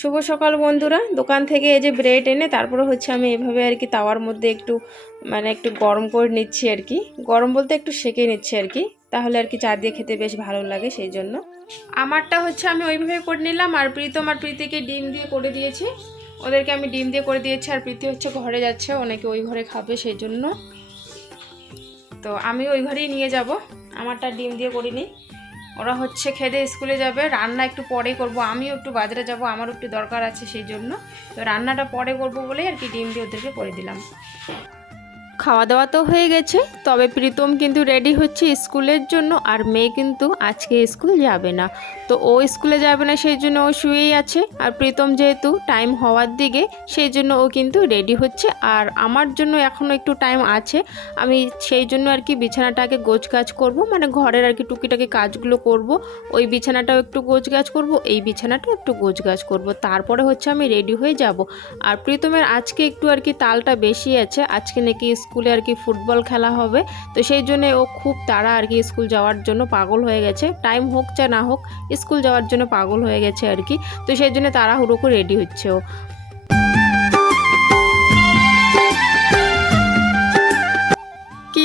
শুভ সকাল বন্ধুরা। দোকান থেকে এই যে ব্রেড এনে তারপরে হচ্ছে আমি এভাবে আর কি তাওয়ার মধ্যে একটু মানে একটু গরম করে নিচ্ছি আর কি। গরম বলতে একটু সেকে নিচ্ছি আর কি। তাহলে আর কি চা দিয়ে খেতে বেশ ভালো লাগে সেই জন্য। আমারটা হচ্ছে আমি ওইভাবে করে নিলাম আর প্রীতম আর প্রীতিকে ডিম দিয়ে করে দিয়েছি। ওদেরকে আমি ডিম দিয়ে করে দিয়েছি আর প্রীতি হচ্ছে ঘরে যাচ্ছে, অনেকে ওই ঘরে খাবে সেই জন্য। তো আমি ওই ঘরেই নিয়ে যাব। আমারটা ডিম দিয়ে করিনি। ওরা হচ্ছে খেদে স্কুলে যাবে। রান্না একটু পরে করব। আমিও একটু বাজারে যাব, আমারও একটু দরকার আছে সেই জন্য। তো রান্নাটা পরে করব বলেই আর কি ডিম দিয়ে ওদেরকে করে দিলাম। খাওয়া দাওয়া তো হয়ে গেছে, তবে প্রীতম কিন্তু রেডি হচ্ছে স্কুলের জন্য আর মেয়ে কিন্তু আজকে স্কুল যাবে না। তো ও স্কুলে যাবে না, সেই জন্য ও শুয়েই আছে। আর প্রীতম যেহেতু টাইম হওয়ার দিকে, সেই জন্য ও কিন্তু রেডি হচ্ছে। আর আমার জন্য এখনও একটু টাইম আছে। আমি সেই জন্য আর কি বিছানাটাকে গোছ গাছ করব। মানে ঘরের আর কি টুকিটাকি কাজগুলো করব। ওই বিছানাটাও একটু গোছ গাছ করব, এই বিছানাটাও একটু গোছ গাছ করব। তারপরে হচ্ছে আমি রেডি হয়ে যাব। আর প্রীতমের আজকে একটু আর কি তালটা বেশি আছে। আজকে নাকি স্কুলে আর কি ফুটবল খেলা হবে। তো সেই জন্য ও খুব তাড়া আর কি স্কুল যাওয়ার জন্য পাগল হয়ে গেছে। টাইম হোক চা না হোক স্কুল যাওয়ার জন্য পাগল হয়ে গেছে আর কি। তো সেই জন্য তাড়াহুড়ো করে রেডি হচ্ছে ও।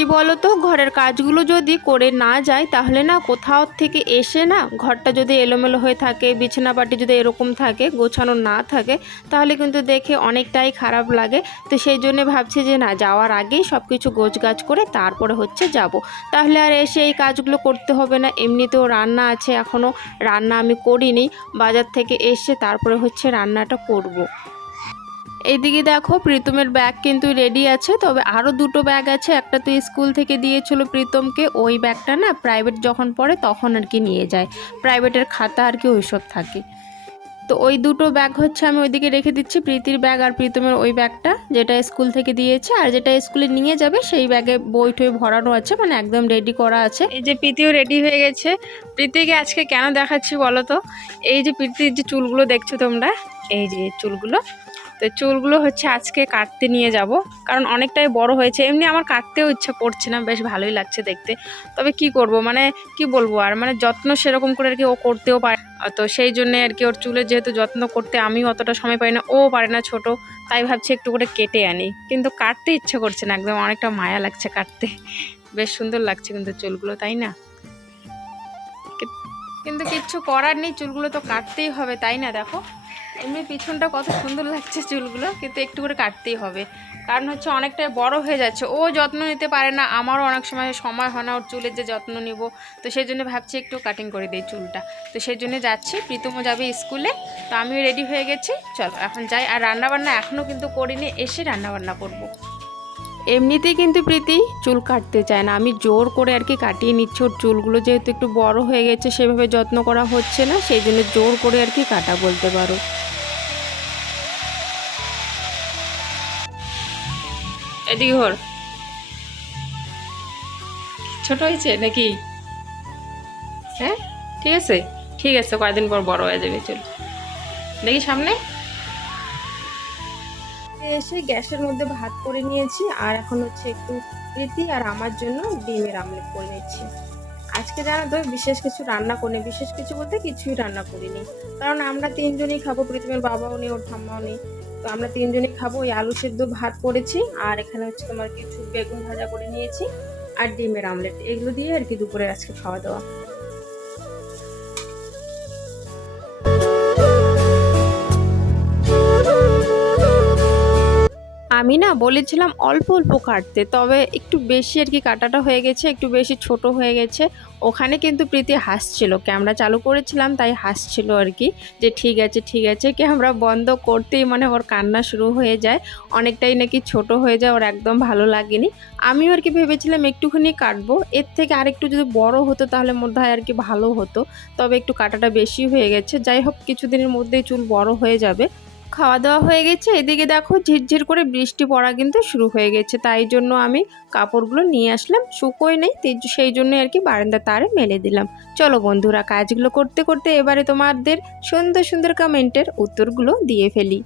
বলো তো ঘরের কাজগুলো যদি করে না যায় তাহলে না কোথাও থেকে এসে না ঘরটা যদি এলোমেলো হয়ে থাকে, বিছানাপাটি যদি এরকম থাকে, গোছানো না থাকে, তাহলে কিন্তু দেখে অনেকটাই খারাপ লাগে। তো সেই জন্য ভাবছি যে, না, যাওয়ার আগেই সব কিছু গোছগাছ করে তারপরে হচ্ছে যাব। তাহলে আর এসে এই কাজগুলো করতে হবে না। এমনিতেও রান্না আছে এখনও রান্না আমি করিনি। বাজার থেকে এসে তারপরে হচ্ছে রান্নাটা করব। এইদিকে দেখো, প্রীতমের ব্যাগ কিন্তু রেডি আছে, তবে আরও দুটো ব্যাগ আছে। একটা তো স্কুল থেকে দিয়েছিল প্রীতমকে, ওই ব্যাগটা না প্রাইভেট যখন পড়ে তখন আর কি নিয়ে যায়। প্রাইভেটের খাতা আর কি ওইসব থাকে। তো ওই দুটো ব্যাগ হচ্ছে, আমি ওইদিকে রেখে দিচ্ছি, প্রীতির ব্যাগ আর প্রীতমের ওই ব্যাগটা যেটা স্কুল থেকে দিয়েছে। আর যেটা স্কুলে নিয়ে যাবে, সেই ব্যাগে বই টই ভরানো আছে মানে একদম রেডি করা আছে। এই যে প্রীতিও রেডি হয়ে গেছে। প্রীতিকে আজকে কেন দেখাচ্ছি বলো তো? এই যে প্রীতির যে চুলগুলো দেখছ তোমরা? এই যে চুলগুলো। তো চুলগুলো হচ্ছে আজকে কাটতে নিয়ে যাব। কারণ অনেকটাই বড় হয়েছে। এমনি আমার কাটতেও ইচ্ছা করছে না, বেশ ভালোই লাগছে দেখতে। তবে কি করব? মানে কি বলব? আর মানে যত্ন সেরকম করে আর কি ও করতেও পারে তো সেই জন্যে আর কি ওর চুলের যেহেতু যত্ন করতে আমিও অতটা সময় পাই না, ও পারে না ছোট। তাই ভাবছি একটু করে কেটে আনি। কিন্তু কাটতে ইচ্ছে করছে না, একদম অনেকটা মায়া লাগছে কাটতে। বেশ সুন্দর লাগছে কিন্তু চুলগুলো, তাই না? কিন্তু কিচ্ছু করার নেই, চুলগুলো তো কাটতেই হবে, তাই না দেখো? এমনি পিছনটা কত সুন্দর লাগছে চুলগুলো, কিন্তু একটু করে কাটতেই হবে। কারণ হচ্ছে অনেকটাই বড় হয়ে যাচ্ছে। ও যত্ন নিতে পারে না, আমারও অনেক সময় সময় হয় না ওর চুলের যে যত্ন নিব। তো সেই জন্য ভাবছি একটু কাটিং করে দিই চুলটা। তো সেই জন্য যাচ্ছি, প্রীতমও যাবে স্কুলে। তো আমিও রেডি হয়ে গেছি। চলো, এখন যাই। আর রান্নাবান্না এখনও কিন্তু করিনি, এসে রান্নাবান্না করব। এমনিতেই কিন্তু প্রীতি চুল কাটতে চায় না। আমি জোর করে আর কি কাটিয়ে নিচ্ছি। ওর চুলগুলো যেহেতু একটু বড় হয়ে গেছে, সেভাবে যত্ন করা হচ্ছে না। সেই জন্য জোর করে আর কি কাটা বলতে পারো। এদিকে ঘর। ছোট হয়েছে নাকি? হ্যাঁ ঠিক আছে। ঠিক আছে, কয়েকদিন পর বড় হয়ে যাবে, চল। দেখি সামনে। এসে গ্যাসের মধ্যে ভাত করে নিয়েছি, আর এখন হচ্ছে একটু রীতি আর আমার জন্য ডিমের আমলেট করে নিচ্ছি। আজকে জানো তো, বিশেষ কিছু রান্না করিনি, বিশেষ কিছু বলতে কিছুই রান্না করিনি। কারণ আমরা তিনজনই খাব প্রীতমের বাবাও নেই, ওর ঠাম্মাও নেই। তো আমরা তিনজনই খাব, ওই আলু সেদ্ধ ভাত করেছি, আর এখানে হচ্ছে তোমার কিছু বেগুন ভাজা করে নিয়েছি, আর ডিমের আমলেট। এগুলো দিয়ে আর কি দুপুরে আজকে খাওয়া দাওয়া। আমি না বলেছিলাম অল্প অল্প কাটতে, তবে একটু বেশি আর কি কাটাটা হয়ে গেছে, একটু বেশি ছোট হয়ে গেছে। ওখানে কিন্তু প্রীতি হাসছিল, ক্যামেরা চালু করেছিলাম তাই হাসছিল আর কি, যে ঠিক আছে ঠিক আছে, ক্যামেরা বন্ধ করতেই মানে ওর কান্না শুরু হয়ে যায়, অনেকটাই নাকি ছোট হয়ে যায়, ওর একদম ভালো লাগেনি। আমিও আর কি ভেবেছিলাম একটুখানি কাটবো, এর থেকে আরেকটু যদি বড় হতো তাহলে মধ্যে আর কি ভালো হতো, তবে একটু কাটাটা বেশি হয়ে গেছে, যাই হোক কিছুদিনের মধ্যেই চুল বড় হয়ে যাবে। খাওয়া দাওয়া হয়ে গেছে। এদিকে দেখো ঝিরঝির করে বৃষ্টি পড়া কিন্তু শুরু হয়ে গেছে। তাই জন্য আমি কাপড়গুলো নিয়ে আসলাম। শুকোয় নেই সেই জন্য আর কি বারান্দা তারে মেলে দিলাম। চলো বন্ধুরা, কাজগুলো করতে করতে এবারে তোমাদের সুন্দর সুন্দর কমেন্টের উত্তরগুলো দিয়ে ফেলি।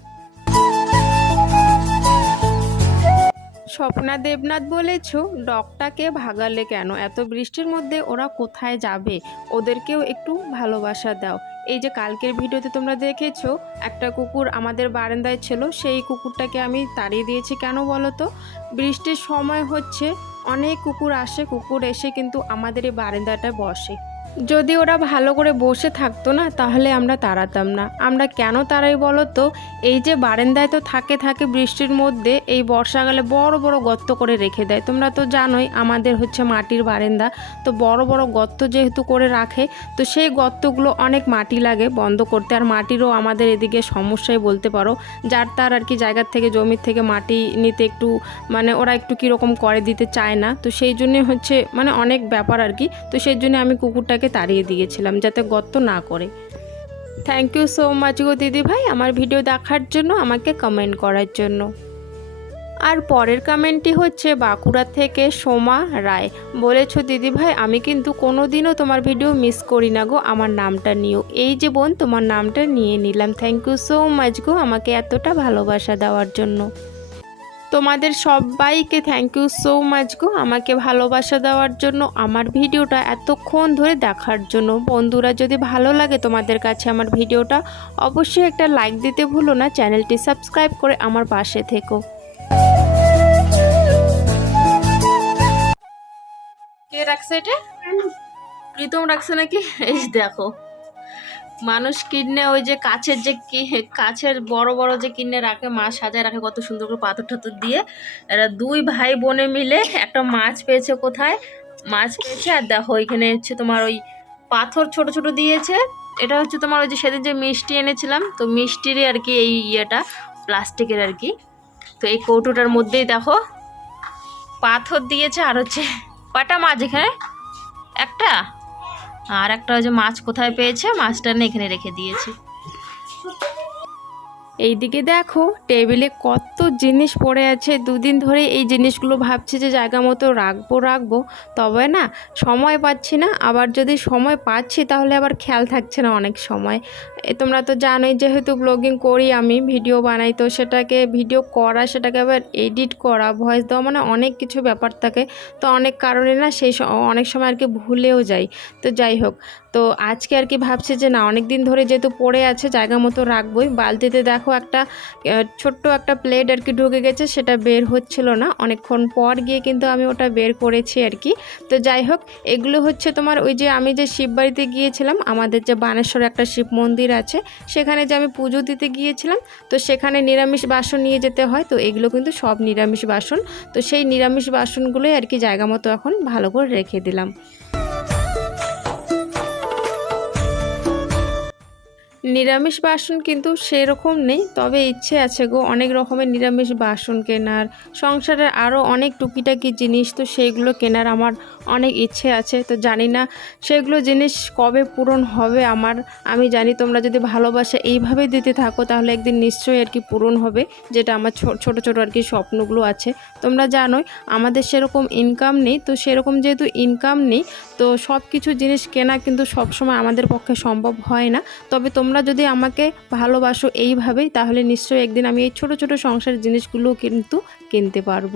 স্বপ্না দেবনাথ বলেছ, ডগটাকে ভাগালে কেন? এত বৃষ্টির মধ্যে ওরা কোথায় যাবে? ওদেরকেও একটু ভালোবাসা দাও। এই যে কালকের ভিডিওতে তোমরা দেখেছ, একটা কুকুর আমাদের বারান্দায় ছিল, সেই কুকুরটাকে আমি তাড়িয়ে দিয়েছি। কেন বলো তো? বৃষ্টির সময় হচ্ছে, অনেক কুকুর আসে, কুকুর এসে কিন্তু আমাদের এই বারান্দাটা বসে। যদি ওরা ভালো করে বসে থাকতো না, তাহলে আমরা তাড়াতাম না। আমরা কেন তাড়াই বলো তো? এই যে বারেন্দায় তো থাকে থাকে বৃষ্টির মধ্যে এই বর্ষাকালে বড় বড় গর্ত করে রেখে দেয়। তোমরা তো জানোই আমাদের হচ্ছে মাটির বারেন্দা। তো বড় বড় গর্ত যেহেতু করে রাখে, তো সেই গর্তগুলো অনেক মাটি লাগে বন্ধ করতে। আর মাটিরও আমাদের এদিকে সমস্যাই বলতে পারো। যার তার আর কি জায়গার থেকে জমির থেকে মাটি নিতে একটু মানে ওরা একটু কীরকম করে দিতে চায় না। তো সেই জন্যে হচ্ছে মানে অনেক ব্যাপার আর কি। তো সেই জন্য আমি কুকুরটাকে তাড়িয়ে দিয়েছিলাম যাতে গর্ত না করে। থ্যাংক ইউ সো মাচ গো দিদি ভাই আমার ভিডিও দেখার জন্য, আমাকে কমেন্ট করার জন্য। আর পরের কমেন্টটি হচ্ছে বাঁকুড়া থেকে সোমা রায়। বলেছ, দিদি ভাই, আমি কিন্তু কোনো দিনও তোমার ভিডিও মিস করি না গো, আমার নামটা নিও। এই যে বোন, তোমার নামটা নিয়ে নিলাম। থ্যাংক ইউ সো মাচ গো, আমাকে এতটা ভালোবাসা দেওয়ার জন্য। তোমাদের সবাইকে থ্যাংক ইউ সো মাচ গো। আমাকে ভালোবাসা দেওয়ার জন্য আমার ভিডিওটা এতক্ষণ ধরে দেখার জন্য। বন্ধুরা যদি ভালো লাগে তোমাদের কাছে আমার ভিডিওটা অবশ্যই একটা লাইক দিতে ভুলো না চ্যানেলটি সাবস্ক্রাইব করে আমার পাশে থেকো। কে রাখছে এটা? প্রীতম রাখছে নাকি? এই দেখো। মানুষ কিনে ওই যে কাছের যে কাছের বড় বড় যে কিনে রাখে মাছ সাজায় রাখে কত সুন্দর করে পাথর ঠাথর দিয়ে। এরা দুই ভাই বোনে মিলে একটা মাছ পেয়েছে কোথায়? মাছ পেয়েছে আর দেখো, এখানে হচ্ছে তোমার ওই পাথর ছোট ছোট দিয়েছে। এটা হচ্ছে তোমার ওই যে সেদিন যে মিষ্টি এনেছিলাম, তো মিষ্টিরই আর কি এই ইয়েটা, প্লাস্টিকের আর কি। তো এই কৌটোটার মধ্যেই দেখো, পাথর দিয়েছে আর হচ্ছে কটা মাছ এখানে? আর একটা যে মাছ কোথায় পেয়েছে? মাছটা এখানে রেখে দিয়েছে। এইদিকে দেখো, টেবিলে কত জিনিস পড়ে আছে। দুদিন ধরে এই জিনিসগুলো ভাবছি যে জায়গা মতো রাখব রাখব। তবে না, সময় পাচ্ছি না। আবার যদি সময় পাচ্ছি, তাহলে আবার খেয়াল থাকছে না অনেক সময়। এ, তোমরা তো জানোই, যেহেতু ব্লগিং করি আমি ভিডিও বানাই, তো সেটাকে ভিডিও করা, সেটাকে আবার এডিট করা ভয়েস দেওয়া মানে অনেক কিছু ব্যাপার থাকে। তো অনেক কারণে না, সেই অনেক সময় আর কি ভুলেও যাই। তো যাই হোক তো আজকে আর কি ভাবছে যে না অনেক দিন ধরে যেহেতু পড়ে আছে, জায়গা মতো রাখবোই। বালতিতে দেখো একটা ছোট্ট একটা প্লেট আর কি ঢুকে গেছে, সেটা বের হচ্ছিল না। অনেকক্ষণ পর গিয়ে কিন্তু আমি ওটা বের করেছি আর কি। তো যাই হোক, এগুলো হচ্ছে তোমার ওই যে আমি যে শিববাড়িতে গিয়েছিলাম, আমাদের যে বানেশ্বর একটা শিব মন্দির আছে, সেখানে যে আমি পুজো দিতে গিয়েছিলাম, তো সেখানে নিরামিষ বাসন নিয়ে যেতে হয়। তো এগুলো কিন্তু সব নিরামিষ বাসন। তো সেই নিরামিষ বাসনগুলোই আর কি জায়গা মতো এখন ভালো করে রেখে দিলাম। নিরামিষ বাসন কিন্তু সেরকম নেই, তবে ইচ্ছে আছে গো অনেক রকমের নিরামিষ বাসন কেনার। সংসারের আরও অনেক টুকিটাকি জিনিস তো সেগুলো কেনার আমার অনেক ইচ্ছে আছে, তো জানি না সেগুলো জিনিস কবে পূরণ হবে আমার। আমি জানি তোমরা যদি ভালোবাসা এইভাবে দিতে থাকো, তাহলে একদিন নিশ্চয়ই আর কি পূরণ হবে, যেটা আমার ছোট ছোট আর কি স্বপ্নগুলো আছে। তোমরা জানোই আমাদের সেরকম ইনকাম নেই, তো সেরকম যেহেতু ইনকাম নেই, তো সব কিছু জিনিস কেনা কিন্তু সবসময় আমাদের পক্ষে সম্ভব হয় না। তবে তোমরা যদি আমাকে ভালোবাসো এইভাবেই, তাহলে নিশ্চয়ই একদিন আমি এই ছোট ছোট সংসারের জিনিসগুলো কিন্তু কিনতে পারব।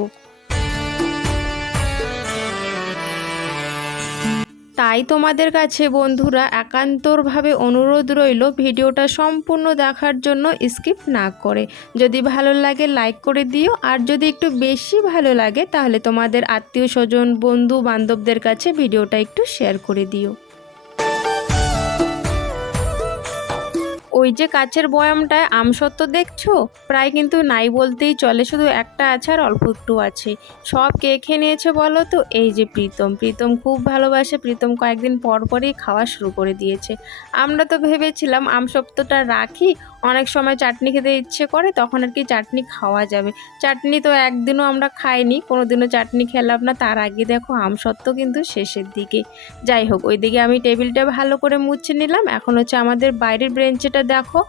তাই তোমাদের কাছে বন্ধুরা একান্তরভাবে অনুরোধ রইল ভিডিওটা সম্পূর্ণ দেখার জন্য স্কিপ না করে। যদি ভালো লাগে লাইক করে দিও, আর যদি একটু বেশি ভালো লাগে তাহলে তোমাদের আত্মীয় স্বজন বন্ধু বান্ধবদের কাছে ভিডিওটা একটু শেয়ার করে দিও। ওই যে কাচের বয়ামটায় আমসত্ব দেখছ? প্রায় কিন্তু নাই বলতেই চলে, শুধু একটা আছে আর অল্প একটু আছে। সব কে খেয়ে নিয়েছে বলো তো? এই যে প্রীতম। প্রীতম খুব ভালোবাসে। প্রীতম কয়েকদিন পর পরই খাওয়া শুরু করে দিয়েছে। আমরা তো ভেবেছিলাম আমসত্বটা রাখি, অনেক সময় চাটনি খেতে ইচ্ছে করে, তখন আর কি চাটনি খাওয়া যাবে। চাটনি তো একদিনও আমরা খাইনি কোনো দিনও চাটনি খেলাম না। তার আগে দেখো আমসত্ব কিন্তু শেষের দিকে। যাই হোক, ওইদিকে আমি টেবিলটা ভালো করে মুছে নিলাম। এখন হচ্ছে আমাদের বাইরের ব্রেঞ্চেটা দেখো,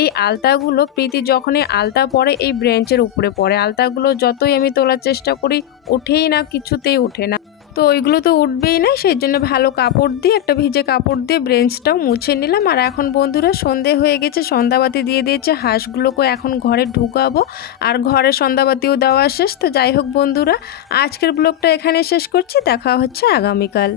এই আলতাগুলো প্রীতি যখনই আলতা পরে, এই ব্রেঞ্চের উপরে পড়ে আলতাগুলো যতই আমি তোলার চেষ্টা করি ওঠেই না, কিছুতেই ওঠে না। তো ওইগুলো তো উঠবেই না সেই জন্য ভালো কাপড় দিয়ে, একটা ভিজে কাপড় দিয়ে ব্রেঞ্চটাও মুছে নিলাম। আর এখন বন্ধুরা, সন্ধে হয়ে গেছে, সন্ধ্যাবাতি দিয়ে দিয়েছে হাঁসগুলোকে এখন ঘরে ঢুকাবো। আর ঘরে সন্ধ্যাবাতিও দেওয়া শেষ। তো যাই হোক বন্ধুরা, আজকের ব্লগটা এখানে শেষ করছি। দেখা হচ্ছে আগামীকাল।